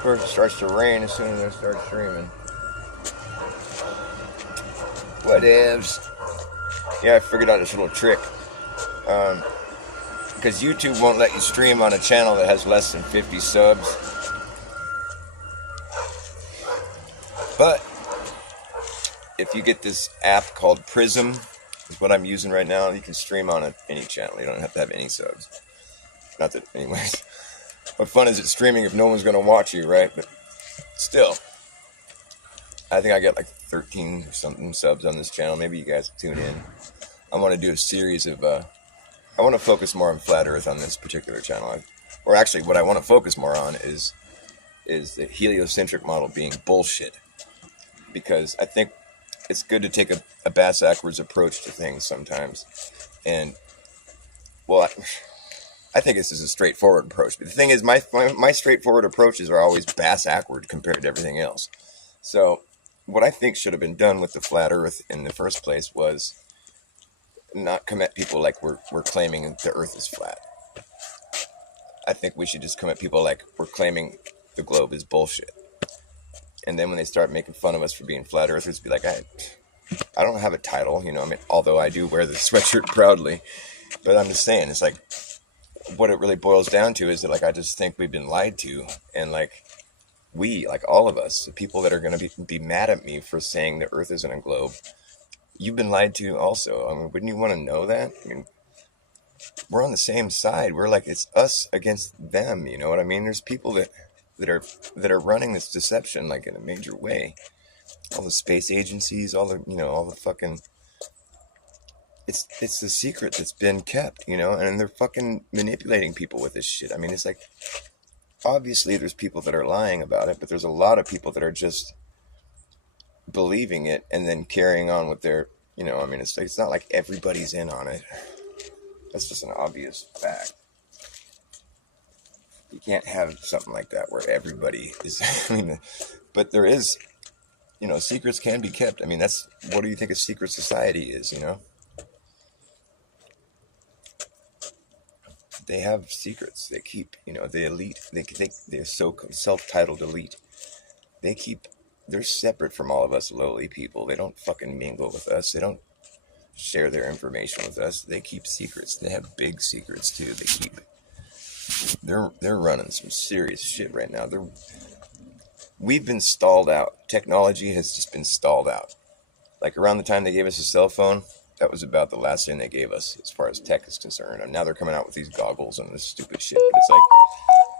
Of course, it starts to rain as soon as I start streaming. Whatevs. Yeah, I figured out this little trick. Because YouTube won't let you stream on a channel that has less than 50 subs. But if you get this app called Prism, is what I'm using right now, you can stream on any channel. You don't have to have any subs. Not that, anyways. What fun is it streaming if no one's going to watch you, right? But still, I think I got like 13 or something subs on this channel. Maybe you guys tune in. I want to do a series of, I want to focus more on Flat Earth on this particular channel. Or actually, what I want to focus more on is the heliocentric model being bullshit. Because I think it's good to take a bass-backwards approach to things sometimes. And, well, I think this is a straightforward approach. But the thing is, my straightforward approaches are always bass-backward compared to everything else. So, what I think should have been done with the Flat Earth in the first place was not come at people like we're claiming the Earth is flat. I think we should just come at people like we're claiming the globe is bullshit. And then when they start making fun of us for being flat earthers, be like, I don't have a title, you know. I mean, although I do wear the sweatshirt proudly, but I'm just saying, it's like what it really boils down to is that, like, I just think we've been lied to, and like all of us, the people that are going to be mad at me for saying the Earth isn't a globe, you've been lied to also. I mean, wouldn't you want to know that? I mean, we're on the same side. We're like, it's us against them. You know what I mean? There's people that are running this deception like in a major way. All the space agencies, all the fucking. It's the secret that's been kept, you know, and they're fucking manipulating people with this shit. I mean, it's like, obviously there's people that are lying about it, but there's a lot of people that are just believing it and then carrying on with their, you know, I mean, it's not like everybody's in on it. That's just an obvious fact. You can't have something like that where everybody is, I mean, but there is, you know, secrets can be kept. I mean, what do you think a secret society is, you know? They have secrets. They keep, you know, the elite, they're so self-titled elite. They're separate from all of us lowly people. They don't fucking mingle with us. They don't share their information with us. They keep secrets. They have big secrets too. They're running some serious shit right now. We've been stalled out. Technology has just been stalled out. Like around the time they gave us a cell phone, that was about the last thing they gave us as far as tech is concerned. And now they're coming out with these goggles and this stupid shit. But it's like,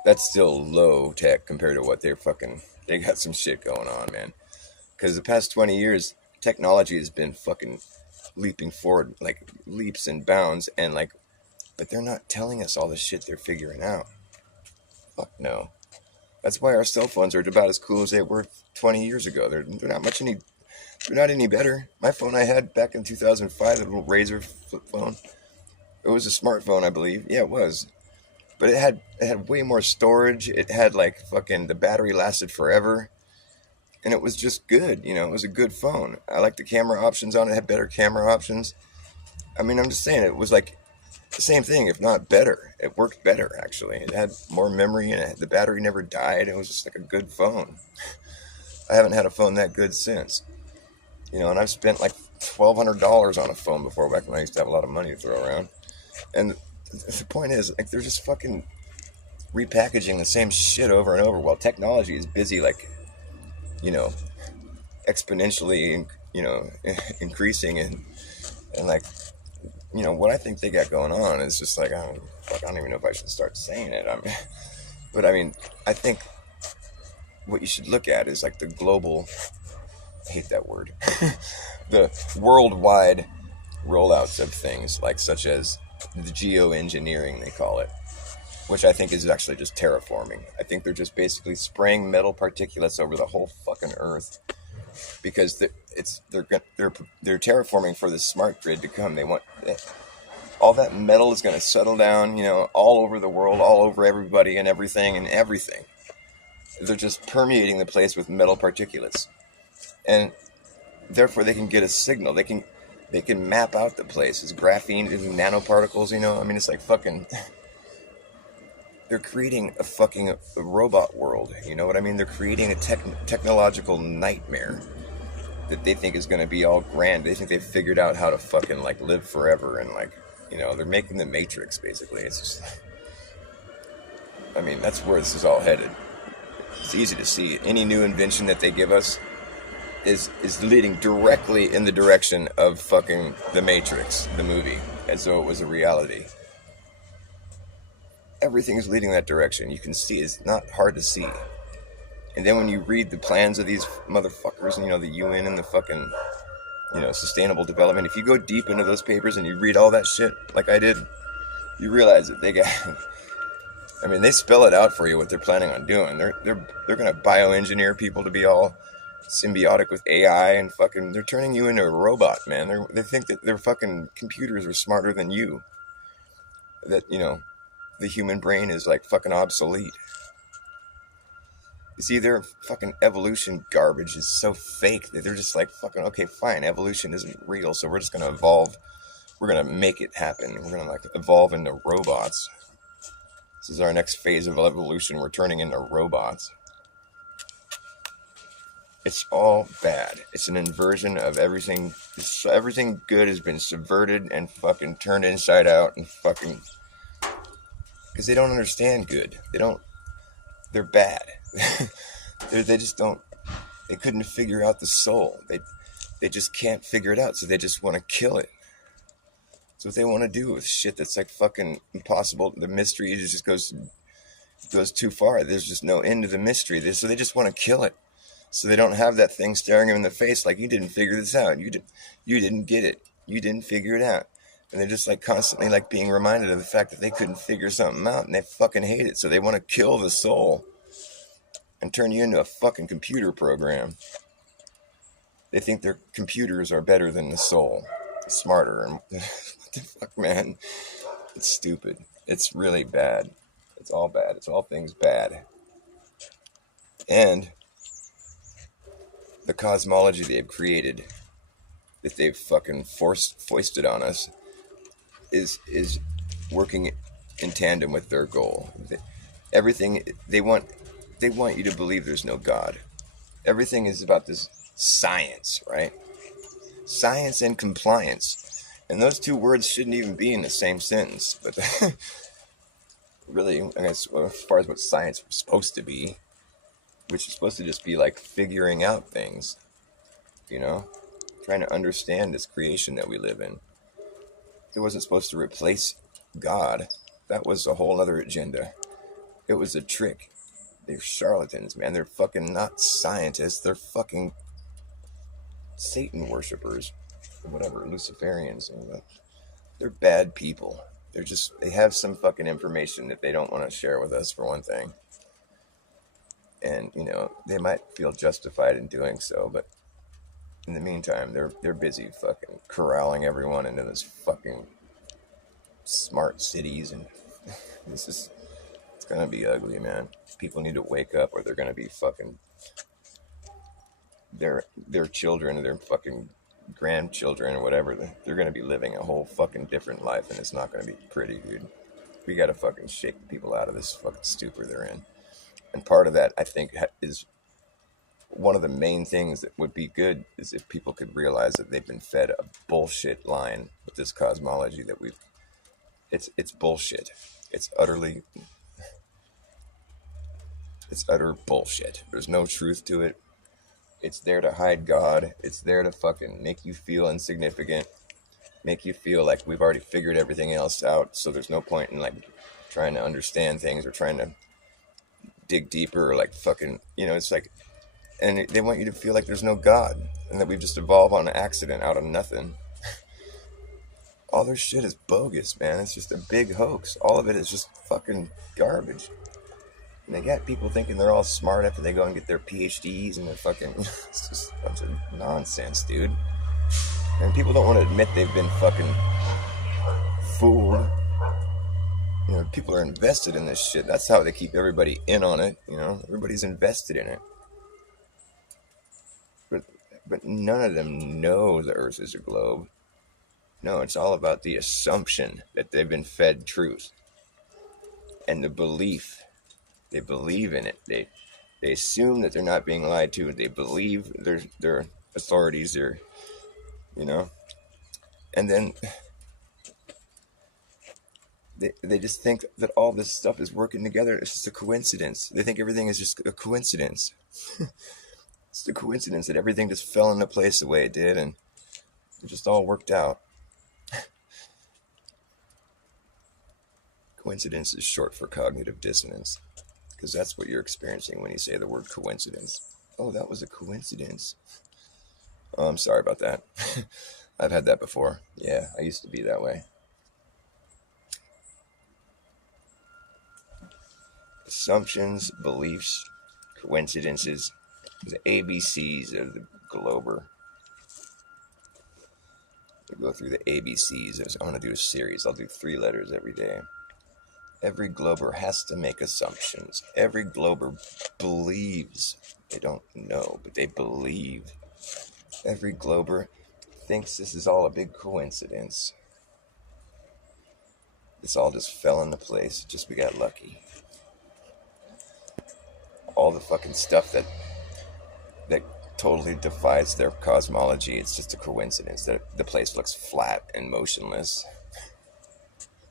that's still low tech compared to what they got some shit going on, man. Because the past 20 years, technology has been fucking leaping forward, like leaps and bounds, and like, but they're not telling us all the shit they're figuring out. Fuck no. That's why our cell phones are about as cool as they were 20 years ago. They're not any better. My phone I had back in 2005, the little Razor flip phone, it was a smartphone, I believe. Yeah, it was. But it had way more storage. It had like fucking, the battery lasted forever. And it was just good, you know, it was a good phone. I liked the camera options on it, had better camera options. I mean, I'm just saying, it was like the same thing, if not better. It worked better, actually. It had more memory, and the battery never died. It was just like a good phone. I haven't had a phone that good since. You know, and I've spent like $1,200 on a phone before, back when I used to have a lot of money to throw around. And the point is, like, they're just fucking repackaging the same shit over and over while technology is busy, like, you know, exponentially, you know, increasing, and like, you know, what I think they got going on is just like, I don't even know if I should start saying it. I mean, I think what you should look at is like the global, I hate that word, the worldwide rollouts of things, like such as the geoengineering, they call it, which I think is actually just terraforming. I think they're just basically spraying metal particulates over the whole fucking earth, because they're terraforming for the smart grid to come. They want all that metal is going to settle down, you know, all over the world, all over everybody and everything. They're just permeating the place with metal particulates, and therefore they can get a signal. They can map out the place as graphene, nanoparticles. You know, I mean, it's like fucking. they're creating a fucking robot world. You know what I mean? They're creating a technological nightmare that they think is going to be all grand. They think they've figured out how to fucking like live forever and like, they're making the Matrix basically. It's just, I mean, that's where this is all headed. It's easy to see. Any new invention that they give us is leading directly in the direction of fucking the Matrix, the movie, as though it was a reality. Everything is leading that direction. You can see it's not hard to see. And then when you read the plans of these motherfuckers, and the UN and the fucking, sustainable development, if you go deep into those papers and you read all that shit like I did, you realize that they got, I mean, they spell it out for you what they're planning on doing. They're going to bioengineer people to be all symbiotic with AI and fucking, they're turning you into a robot, man. They think that their fucking computers are smarter than you. That, the human brain is like fucking obsolete. You see, their fucking evolution garbage is so fake that they're just like, fucking, okay, fine, evolution isn't real, so we're just going to evolve. We're going to make it happen. We're going to like evolve into robots. This is our next phase of evolution. We're turning into robots. It's all bad. It's an inversion of everything. Everything good has been subverted and fucking turned inside out and fucking... Because they don't understand good. They're bad. They just don't... They couldn't figure out the soul. They just can't figure it out, so they just want to kill it. That's what they want to do with shit that's like fucking impossible. The mystery just goes too far. There's just no end to the mystery. So they just want to kill it. So they don't have that thing staring them in the face like, you didn't figure this out. You didn't get it. You didn't figure it out. And they're just like constantly like being reminded of the fact that they couldn't figure something out, and they fucking hate it. So they want to kill the soul and turn you into a fucking computer program. They think their computers are better than the soul, smarter. And what the fuck, man? It's stupid. It's really bad. It's all bad. It's all things bad. And the cosmology they've created, that they've fucking foisted on us, is working in tandem with their goal. Everything they want you to believe there's no God. Everything is about this science, right? Science and compliance. And those two words shouldn't even be in the same sentence. But really, I guess, as far as what science was supposed to be, which is supposed to just be like figuring out things, trying to understand this creation that we live in. It wasn't supposed to replace God. That was a whole other agenda. It was a trick. They're charlatans, man. They're fucking not scientists. They're fucking Satan worshippers, or whatever, Luciferians. They're bad people. They have some fucking information that they don't want to share with us, for one thing. And, they might feel justified in doing so, but in the meantime, they're busy fucking corralling everyone into this fucking smart cities, and it's gonna be ugly, man. People need to wake up, or they're gonna be fucking their children, their fucking grandchildren, or whatever. They're gonna be living a whole fucking different life, and it's not gonna be pretty, dude. We gotta fucking shake people out of this fucking stupor they're in. And part of that, I think, is one of the main things that would be good is if people could realize that they've been fed a bullshit line with this cosmology that it's bullshit. It's utter bullshit. There's no truth to it. It's there to hide God. It's there to fucking make you feel insignificant, make you feel like we've already figured everything else out, so there's no point in like trying to understand things or trying to dig deeper, or like fucking, it's like, and they want you to feel like there's no God and that we've just evolved on an accident out of nothing. All their shit is bogus, man. It's just a big hoax. All of it is just fucking garbage. And they got people thinking they're all smart after they go and get their PhDs and they're fucking, it's just a bunch of nonsense, dude. And people don't want to admit they've been fucking fooled. People are invested in this shit. That's how they keep everybody in on it. Everybody's invested in it. But none of them know the Earth is a globe. No, it's all about the assumption that they've been fed truth. And the belief, they believe in it. They assume that they're not being lied to. They believe their authorities are, you know. And then they just think that all this stuff is working together. It's just a coincidence. They think everything is just a coincidence. It's a coincidence that everything just fell into place the way it did, and it just all worked out. Coincidence is short for cognitive dissonance, because that's what you're experiencing when you say the word coincidence. Oh, that was a coincidence. Oh, I'm sorry about that. I've had that before. Yeah, I used to be that way. Assumptions, beliefs, coincidences, the ABCs of the Glober. We'll go through the ABCs. I want to do a series. I'll do 3 letters every day. Every Glober has to make assumptions. Every Glober believes. They don't know, but they believe. Every Glober thinks this is all a big coincidence. This all just fell into place. Just we got lucky. All the fucking stuff that totally defies their cosmology, it's just a coincidence that the place looks flat and motionless.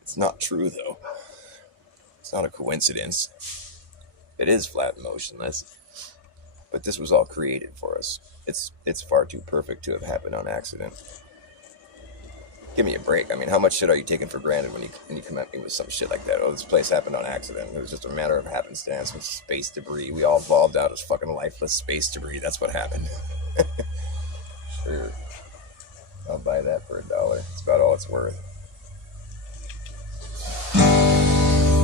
It's not true, though. It's not a coincidence. It is flat and motionless. But this was all created for us. It's far too perfect to have happened on accident. Give me a break. I mean, how much shit are you taking for granted when you come at me with some shit like that? Oh, this place happened on accident. It was just a matter of happenstance with space debris. We all evolved out as fucking lifeless space debris. That's what happened. Sure. I'll buy that for $1. It's about all it's worth.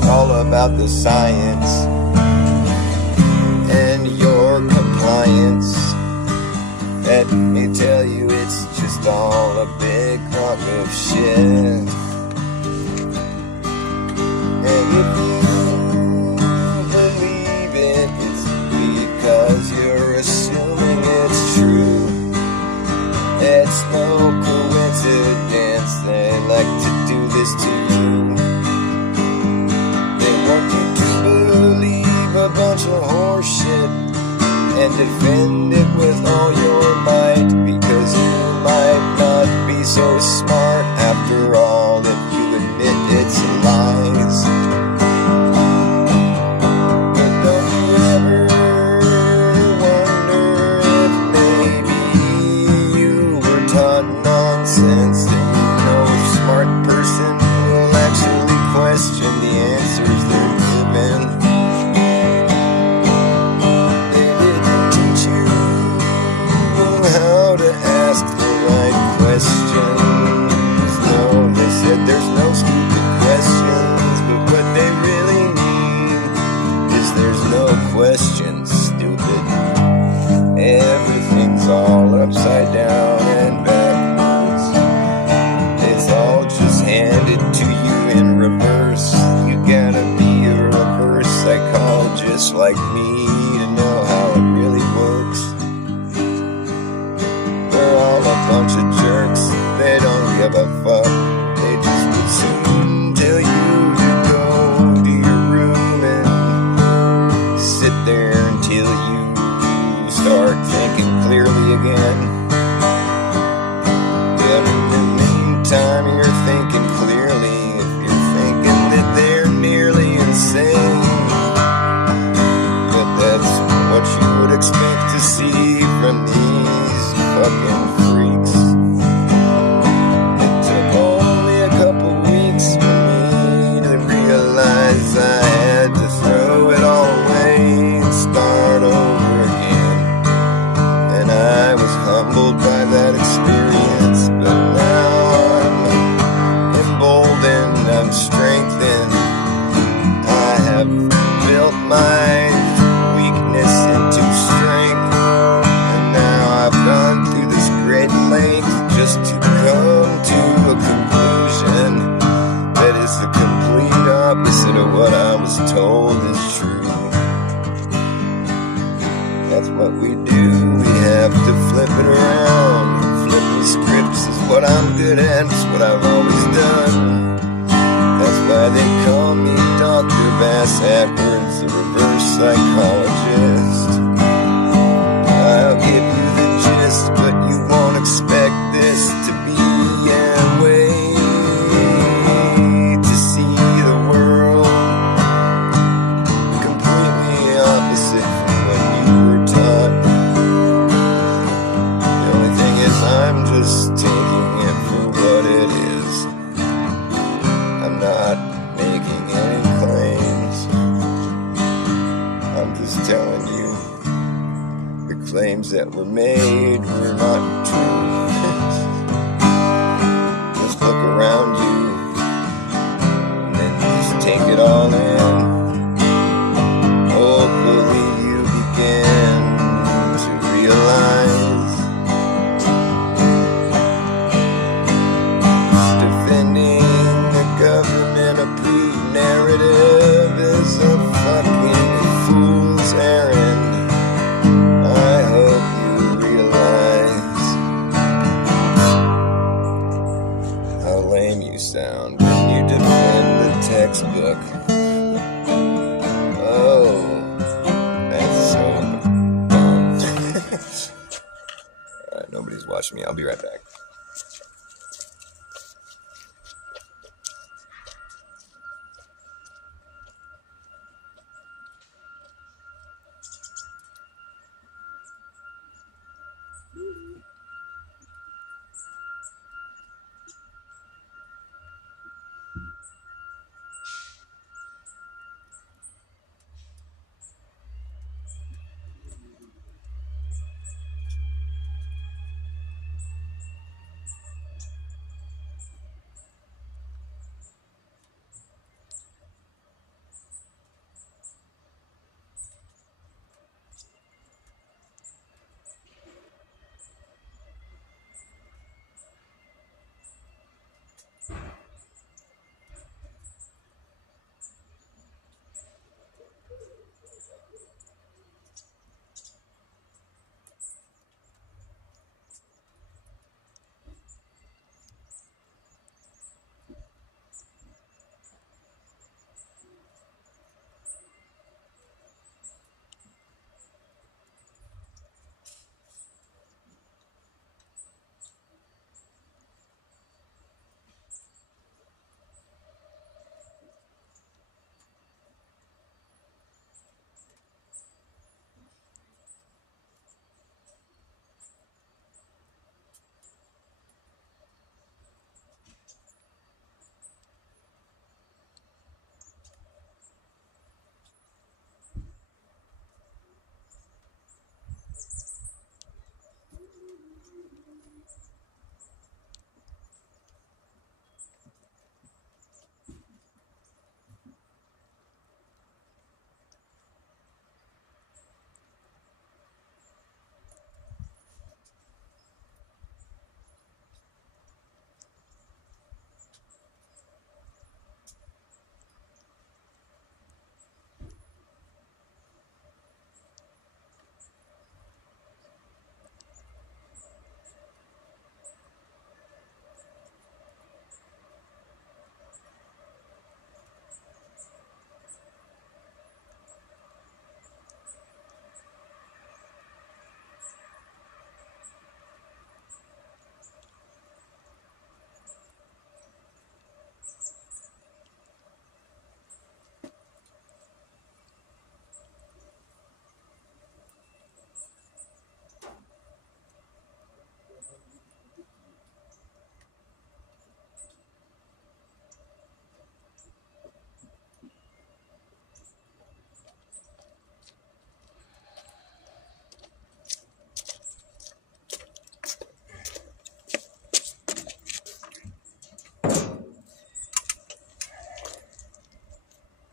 All about the science and your compliance. Let me tell you, it's just all a big crock of shit. And if you believe it, it's because you're assuming it's true. It's no coincidence they like to do this to you. They want you to believe a bunch of horse shit and defend it with all your might, because you might not be so smart after all if you admit it's lies. But don't you ever wonder if maybe you were taught nonsense, and you know a smart person will actually question the answers they're given. How to ask the right questions. No, they said there's no stupid questions, but what they really mean is there's no questions, stupid. Everything's all upside down and backwards. It's all just handed to you in reverse. You gotta be a reverse psychologist like me to know how it really works. They're all a bunch of jerks. They don't give a fuck. They just would soon tell you to go to your room and sit there until you start thinking clearly again. But in the meantime, you're thinking clearly if you're thinking that they're nearly insane. But that's what you would expect to see from these fucking freaks. It took only a couple weeks for me to realize I had to throw it all away and start over again. And I was humbled by that experience, but now I'm emboldened, I'm strengthened. I have built my weakness into strength, and now I've gone through this great length just to come to a conclusion that is the complete opposite of what I was told is true. That's what we do. We have to flip it around. Flipping scripts is what I'm good at. It's what I've always done. That's why they call me Dr. Bass Backwards, the reverse psychologist. I'll give you the gist, but you won't expect this to be a way to see the world completely opposite from what you were taught. The only thing is I'm just taking it for what it is. I'm not making any claims. I'm just telling you the claims that were made were not true. Just look around you and then just take it all in. Hopefully you begin to realize defending the government-approved narrative is a fucking fool's errand. I hope you realize how lame you sound when you defend the textbook. Oh, that's so dumb. Alright, nobody's watching me. I'll be right back.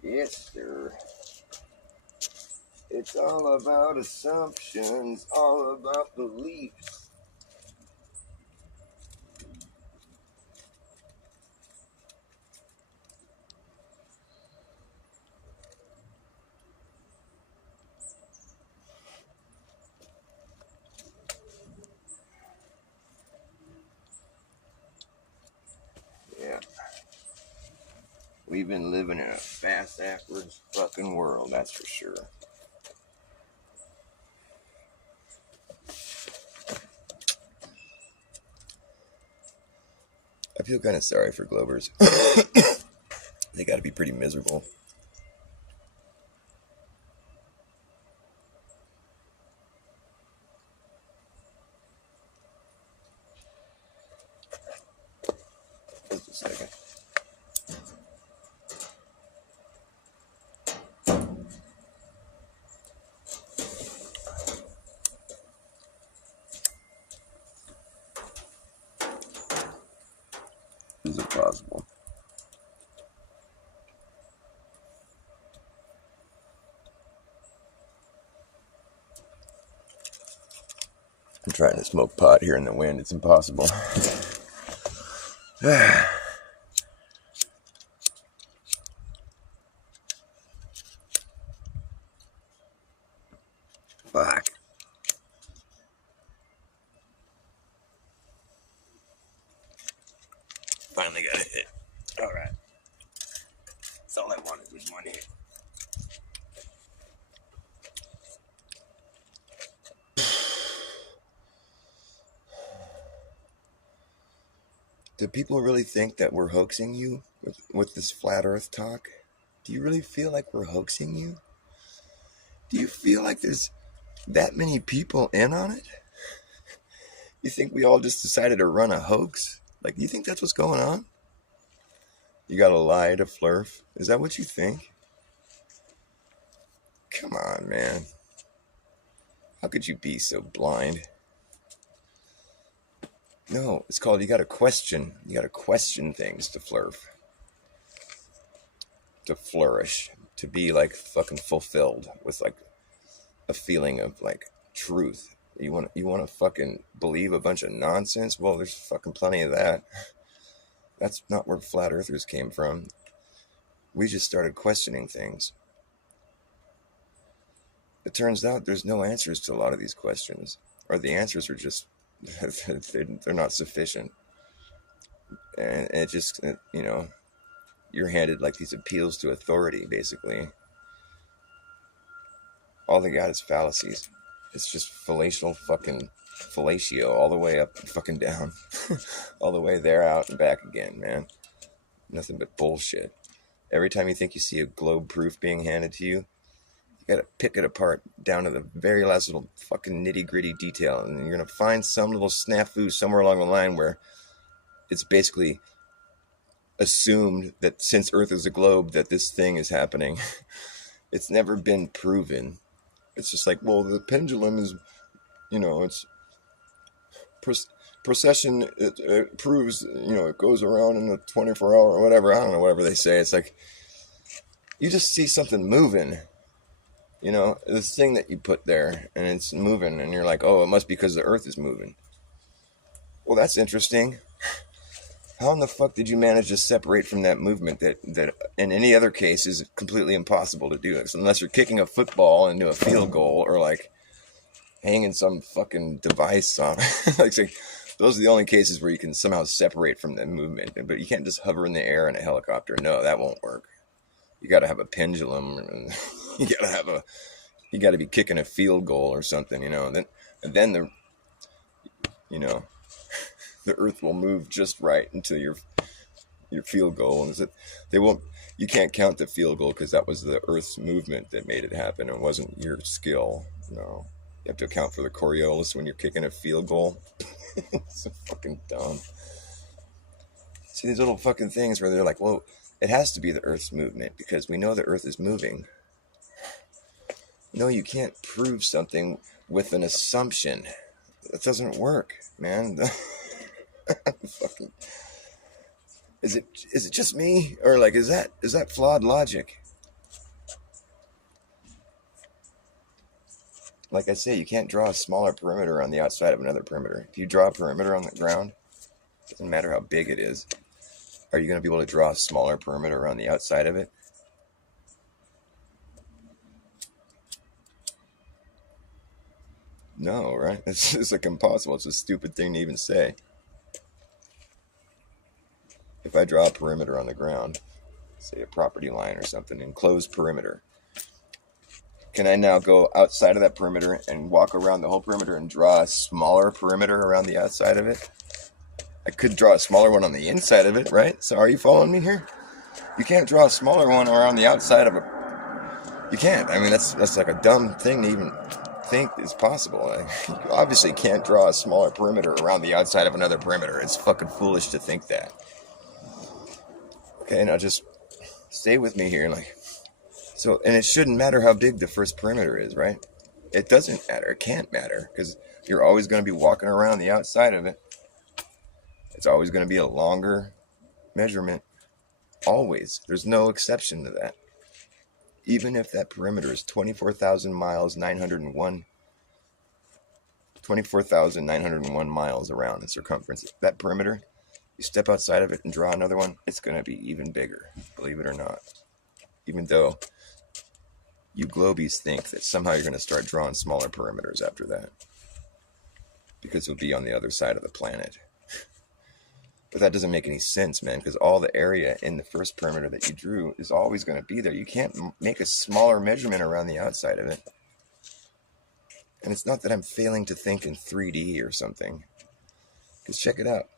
Yes, sir. It's all about assumptions, all about beliefs. Yeah. We've been living in a fast, backwards fucking world, that's for sure. I feel kind of sorry for Globers. They got to be pretty miserable. Just a second. Is it possible? I'm trying to smoke pot here in the wind. It's impossible. Fuck. Finally got a hit. Alright. That's all I wanted was one hit. Do people really think that we're hoaxing you with this flat earth talk? Do you really feel like we're hoaxing you? Do you feel like there's that many people in on it? You think we all just decided to run a hoax? Like, you think that's what's going on? You gotta lie to flurf? Is that what you think? Come on, man. How could you be so blind? No, it's called you gotta question. You gotta question things to flurf. To flourish. To be like fucking fulfilled with like a feeling of like truth. You want to fucking believe a bunch of nonsense? Well, there's fucking plenty of that. That's not where flat earthers came from. We just started questioning things. It turns out there's no answers to a lot of these questions, or the answers are just they're not sufficient, and it just you're handed like these appeals to authority. Basically, all they got is fallacies. It's just fellatio all the way up and fucking down, all the way there, out and back again, man. Nothing but bullshit. Every time you think you see a globe proof being handed to you, you gotta pick it apart down to the very last little fucking nitty gritty detail, and you're gonna find some little snafu somewhere along the line where it's basically assumed that since Earth is a globe that this thing is happening. It's never been proven. It's just like, well, the pendulum is, it's precession. It proves, it goes around in a 24-hour or whatever. I don't know, whatever they say. It's like you just see something moving. This thing that you put there, and it's moving, and you're like, oh, it must be because the Earth is moving. Well, that's interesting. How in the fuck did you manage to separate from that movement that in any other case is completely impossible to do? So unless you're kicking a football into a field goal or like hanging some fucking device on, like those are the only cases where you can somehow separate from the movement. But you can't just hover in the air in a helicopter. No, that won't work. You got to have a pendulum, and you got to be kicking a field goal or something, and then the Earth will move just right until your field goal, and they won't. You can't count the field goal because that was the Earth's movement that made it happen. It wasn't your skill. No, you have to account for the Coriolis when you're kicking a field goal. It's so fucking dumb. See these little fucking things where they're like, well, it has to be the Earth's movement because we know the Earth is moving. No, you can't prove something with an assumption. That doesn't work, man. Fucking, is it just me, or like is that flawed logic? Like I say, you can't draw a smaller perimeter on the outside of another perimeter. If you draw a perimeter on the ground, it doesn't matter how big it is. Are you going to be able to draw a smaller perimeter on the outside of it? No, right? It's like impossible. It's a stupid thing to even say. If I draw a perimeter on the ground, say a property line or something, enclosed perimeter. Can I now go outside of that perimeter and walk around the whole perimeter and draw a smaller perimeter around the outside of it? I could draw a smaller one on the inside of it, right? So are you following me here? You can't draw a smaller one around the outside of a... You can't. I mean, that's like a dumb thing to even think is possible. You obviously can't draw a smaller perimeter around the outside of another perimeter. It's fucking foolish to think that. Okay, now just stay with me here. So, and it shouldn't matter how big the first perimeter is, right? It doesn't matter. It can't matter because you're always going to be walking around the outside of it. It's always going to be a longer measurement. Always. There's no exception to that. Even if that perimeter is 24,901 miles around in circumference, that perimeter, you step outside of it and draw another one, it's going to be even bigger, believe it or not. Even though you globies think that somehow you're going to start drawing smaller perimeters after that, because it'll be on the other side of the planet. But that doesn't make any sense, man, because all the area in the first perimeter that you drew is always going to be there. You can't make a smaller measurement around the outside of it. And it's not that I'm failing to think in 3D or something. Because check it out.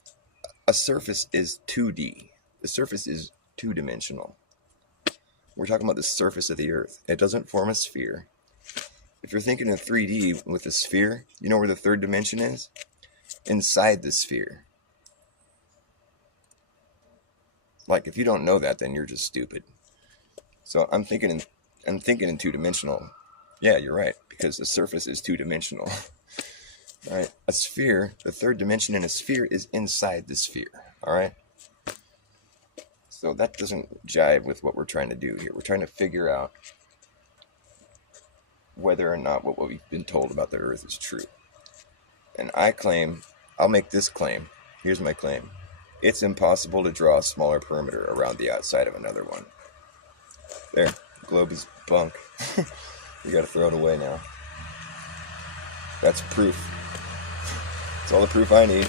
A surface is 2D. The surface is two-dimensional. We're talking about the surface of the Earth. It doesn't form a sphere. If you're thinking in 3D with a sphere, you know where the third dimension is? Inside the sphere. Like, if you don't know that, then you're just stupid. So I'm thinking in two-dimensional. Yeah, you're right, because the surface is two-dimensional. All right, a sphere, the third dimension in a sphere is inside the sphere. All right? So that doesn't jive with what we're trying to do here. We're trying to figure out whether or not what we've been told about the Earth is true. And I'll make this claim. Here's my claim. It's impossible to draw a smaller perimeter around the outside of another one. There, the globe is bunk. You gotta throw it away now. That's proof. That's all the proof I need.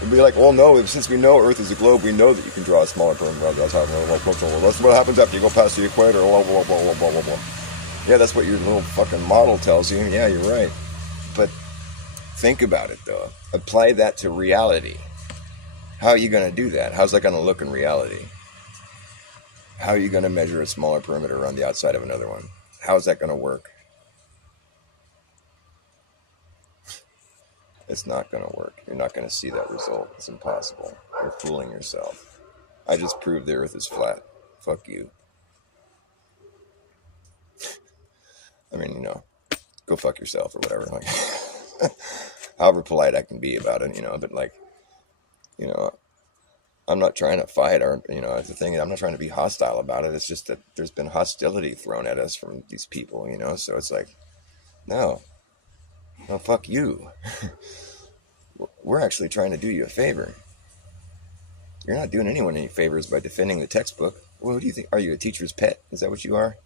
And be like, well, no, since we know Earth is a globe, we know that you can draw a smaller perimeter around the outside. That's what happens after you go past the equator. Blah, blah, blah, blah, blah, blah, blah. Yeah, that's what your little fucking model tells you. Yeah, you're right. But think about it, though. Apply that to reality. How are you going to do that? How's that going to look in reality? How are you going to measure a smaller perimeter around the outside of another one? How's that going to work? It's not going to work. You're not going to see that result. It's impossible. You're fooling yourself. I just proved the Earth is flat. Fuck you. I mean, go fuck yourself or whatever. Like, however polite I can be about it, but I'm not trying to fight or, it's the thing. I'm not trying to be hostile about it. It's just that there's been hostility thrown at us from these people, so it's like, no, fuck you. We're actually trying to do you a favor. You're not doing anyone any favors by defending the textbook. Well, who do you think? Are you a teacher's pet? Is that what you are?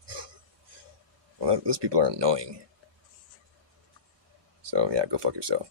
Well, those people are annoying. So, yeah, go fuck yourself.